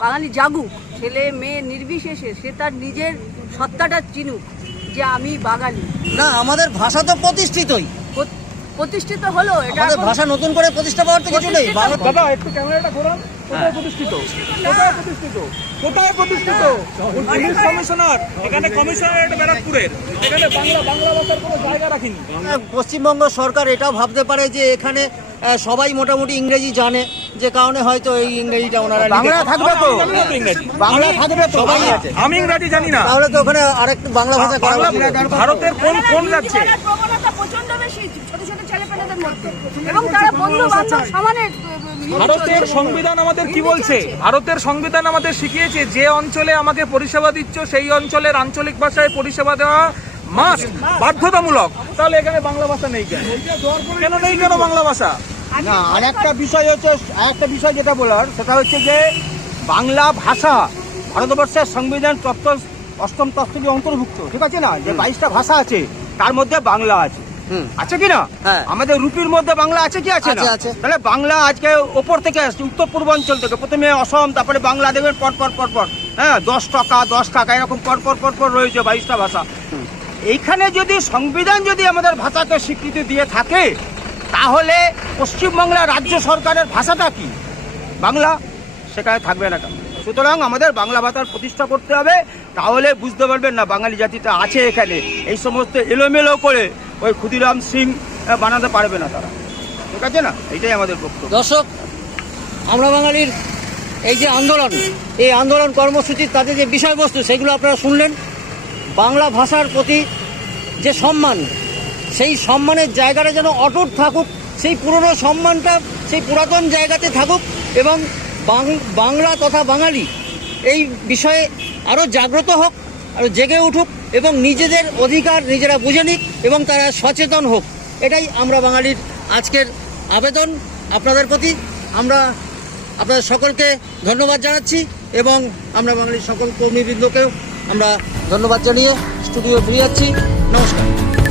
বাঙালি জাগুক, ছেলে মেয়ে নির্বিশেষে সে তার নিজের সত্তাটা চিনুক যে আমি বাঙালি। না, আমাদের ভাষা তো প্রতিষ্ঠিতই। প্রত- প্রতিষ্ঠিত হলো এটা ভাষা নতুন করে প্রতিষ্ঠা পাওয়ার তো কিছু নেই। দাদা একটু ক্যামেরাটা ঘোরান। কোথায় প্রতিষ্ঠিত? কোথায় প্রতিষ্ঠিত? কোথায় প্রতিষ্ঠিত? পুলিশ কমিশনার এখানে কমিশনারেট ব্যারাকপুরের। এখানে বাংলা বাংলা ভাষার কোনো জায়গা রাখিনি। পশ্চিমবঙ্গ সরকার এটাও ভাবতে পারে যে এখানে সবাই মোটামুটি ইংরেজি জানে যে কারণে হয়তো এই ইংরেজিটা ওনারা বাংলা থাকবে তো? বাংলা থাকবে তো? সবাই আছে আমি ইংরাজি জানি না। তাহলে তো ওখানে আরেকটু বাংলা ভাষা করা ভারতের কোন কোন রাজ্যে? প্রচণ্ড বেশি ছোট ছোট ছেলেপেলেদের মধ্যে। এবং তারা বন্ধু বান্ধব সমানে ভারতের সংবিধান আমাদের কি বলছে? ভারতের সংবিধান আমাদের শিখিয়েছে যে অঞ্চলে আমাকে পরিষেবা দিচ্ছ সেই অঞ্চলের আঞ্চলিক ভাষায় পরিষেবা দেওয়া মাস্ট বাধ্যতামূলক। তাহলে এখানে বাংলা ভাষা নেই কেন? কেন নেই কেন বাংলা ভাষা? না আর একটা বিষয় হচ্ছে আর একটা বিষয় যেটা বলার সেটা হচ্ছে যে বাংলা ভাষা ভারতবর্ষের সংবিধান তত্ত্ব অষ্টম তত্ত্বে অন্তর্ভুক্ত। ঠিক আছে না? যে বাইশটা ভাষা আছে তার মধ্যে বাংলা আছে। আছে কি না? হ্যাঁ। আমাদের রুপির মধ্যে বাংলা আছে কি আছে না? আছে। তাহলে বাংলা আজকে ওপর থেকে আসছে উত্তর পূর্বাঞ্চল থেকে প্রথমে অসম তারপরে বাংলা দেখবেন পর পর পর পর। হ্যাঁ দশ টাকা দশ টাকা এরকম পর পর পর পর রয়েছে বাইশটা ভাষা। এইখানে যদি সংবিধান যদি আমাদের ভাষাকে স্বীকৃতি দিয়ে থাকে তাহলে পশ্চিমবাংলা রাজ্য সরকারের ভাষাটা কি? বাংলা? সেখানে থাকবে না কেন? সুতরাং আমাদের বাংলা ভাষার প্রতিষ্ঠা করতে হবে তাহলে বুঝতে পারবেন না বাঙালি জাতিটা আছে এখানে। এই সমস্ত এলোমেলো করে ওই ক্ষুদিরাম সিং বানাতে পারবে না তারা। ঠিক আছে না? এইটাই আমাদের বক্তব্য। দর্শক, আমরা বাঙালির এই যে আন্দোলন, এই আন্দোলন কর্মসূচির তাদের যে বিষয়বস্তু, সেগুলো আপনারা শুনলেন। বাংলা ভাষার প্রতি যে সম্মান, সেই সম্মানের জায়গাটা যেন অটুট থাকুক, সেই পুরনো সম্মানটা সেই পুরাতন জায়গাতে থাকুক এবং বাংলা তথা বাঙালি এই বিষয়ে আরও জাগ্রত হোক। আরও জেগে উঠুক এবং নিজেদের অধিকার নিজেরা বুঝে নিক এবং তারা সচেতন হোক। এটাই আমরা বাঙালির আজকের আবেদন আপনাদের প্রতি। আমরা আপনাদের সকলকে ধন্যবাদ জানাচ্ছি এবং আমরা বাঙালির সকল কর্মীবৃন্দকেও আমরা ধন্যবাদ জানিয়ে স্টুডিও ফিরে যাচ্ছি। নমস্কার।